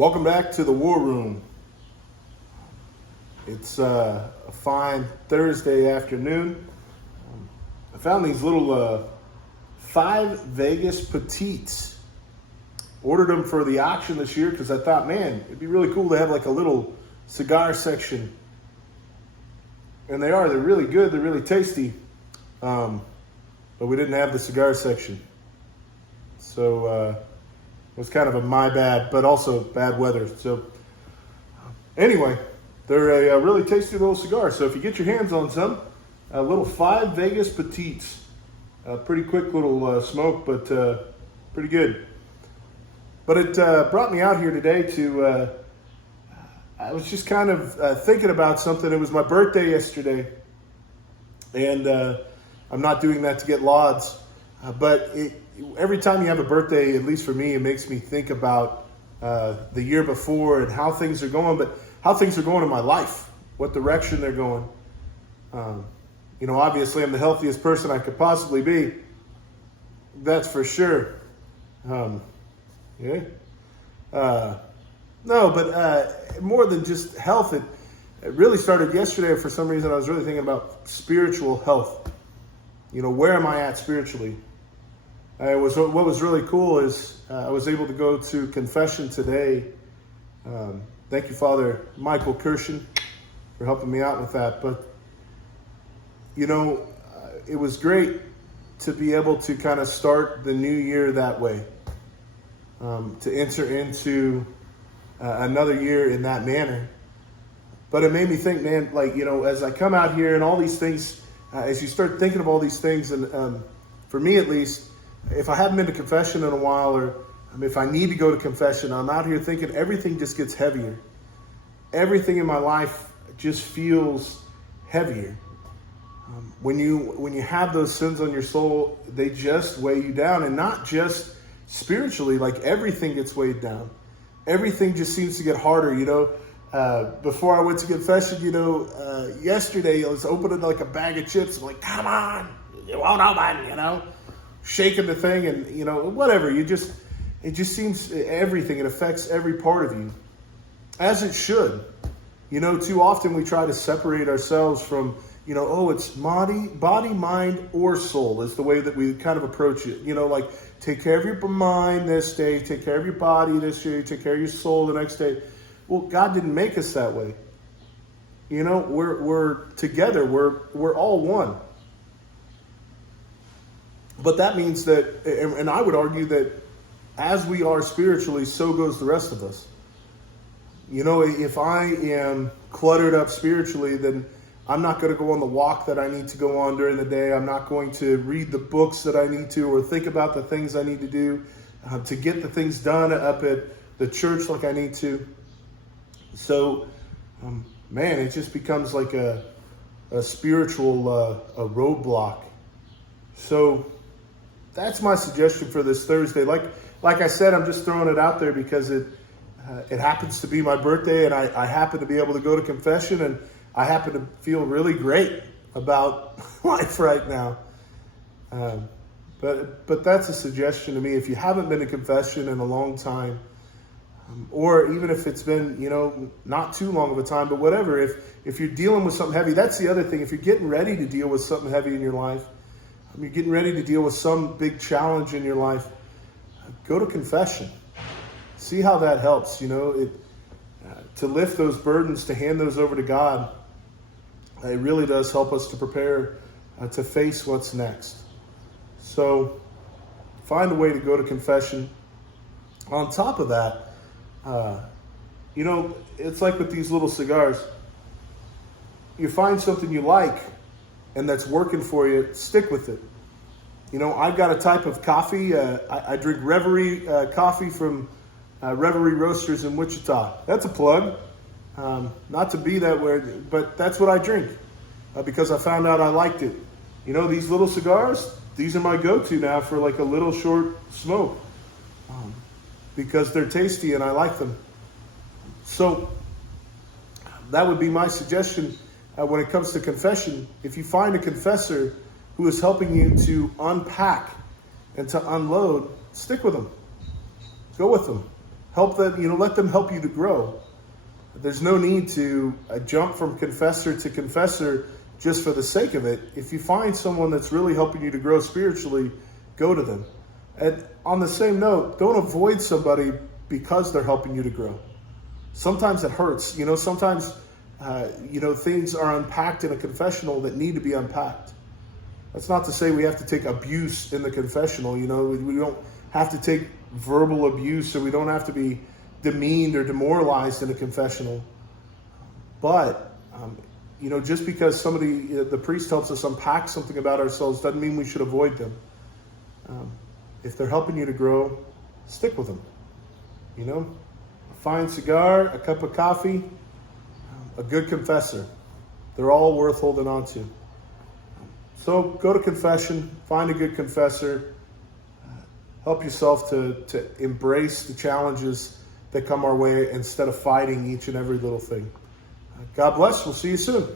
Welcome back to the War Room. It's a fine Thursday afternoon. I found these little 5 Vegas Petites. Ordered them for the auction this year because I thought, man, it'd be really cool to have like a little cigar section. And they're really good, they're really tasty. But we didn't have the cigar section. So it was kind of a my bad, but also bad weather. So anyway, they're a really tasty little cigar. So if you get your hands on some, a little 5 Vegas Petites. Pretty quick little smoke, but pretty good. But it brought me out here today to, I was just kind of thinking about something. It was my birthday yesterday, and I'm not doing that to get lauds, but every time you have a birthday, at least for me, it makes me think about the year before and how things are going, but how things are going in my life, what direction they're going. Obviously I'm the healthiest person I could possibly be. That's for sure. More than just health, it really started yesterday. For some reason, I was really thinking about spiritual health. Where am I at spiritually? What was really cool is I was able to go to confession today. Thank you, Father Michael Kirshen, for helping me out with that. But, it was great to be able to kind of start the new year that way, to enter into another year in that manner. But it made me think, man, as I come out here and all these things, as you start thinking of all these things, and for me at least, if I haven't been to confession in a while, or if I need to go to confession, I'm out here thinking everything just gets heavier. Everything in my life just feels heavier. When you have those sins on your soul, they just weigh you down, and not just spiritually. Like everything gets weighed down. Everything just seems to get harder. Before I went to confession, yesterday I was opening like a bag of chips. I'm like, come on, you won't open, shaking the thing, and whatever. It just seems everything. It affects every part of you, as it should. Too often we try to separate ourselves from. It's body, mind, or soul is the way that we kind of approach it. Take care of your mind this day, take care of your body this day, take care of your soul the next day. Well, God didn't make us that way. We're together. We're all one. But that means that, and I would argue that as we are spiritually, so goes the rest of us. If I am cluttered up spiritually, then I'm not going to go on the walk that I need to go on during the day. I'm not going to read the books that I need to, or think about the things I need to do to get the things done up at the church like I need to. So, it just becomes like a spiritual a roadblock. So that's my suggestion for this Thursday. Like I said, I'm just throwing it out there because it happens to be my birthday, and I happen to be able to go to confession, and I happen to feel really great about life right now. But that's a suggestion to me. If you haven't been to confession in a long time, or even if it's been, not too long of a time, but whatever, if you're dealing with something heavy, that's the other thing. If you're getting ready to deal with something heavy in your life, you're getting ready to deal with some big challenge in your life, go to confession. See how that helps, to lift those burdens, to hand those over to God. It really does help us to prepare to face what's next. So find a way to go to confession. On top of that, it's like with these little cigars. You find something you like and that's working for you, stick with it. I've got a type of coffee. I drink Reverie coffee from Reverie Roasters in Wichita. That's a plug. Not to be that way, but that's what I drink because I found out I liked it. These little cigars, these are my go-to now for like a little short smoke because they're tasty and I like them. So that would be my suggestion when it comes to confession. If you find a confessor who is helping you to unpack and to unload, stick with them. Go with them. Help them, let them help you to grow. There's no need to jump from confessor to confessor just for the sake of it. If you find someone that's really helping you to grow spiritually, go to them. And on the same note, don't avoid somebody because they're helping you to grow. Sometimes it hurts. Sometimes, things are unpacked in a confessional that need to be unpacked. That's not to say we have to take abuse in the confessional. We don't have to take verbal abuse, or we don't have to be demeaned or demoralized in a confessional. But, just because the priest helps us unpack something about ourselves doesn't mean we should avoid them. If they're helping you to grow, stick with them. A fine cigar, a cup of coffee, a good confessor. They're all worth holding on to. So go to confession, find a good confessor, help yourself to embrace the challenges that come our way instead of fighting each and every little thing. God bless. We'll see you soon.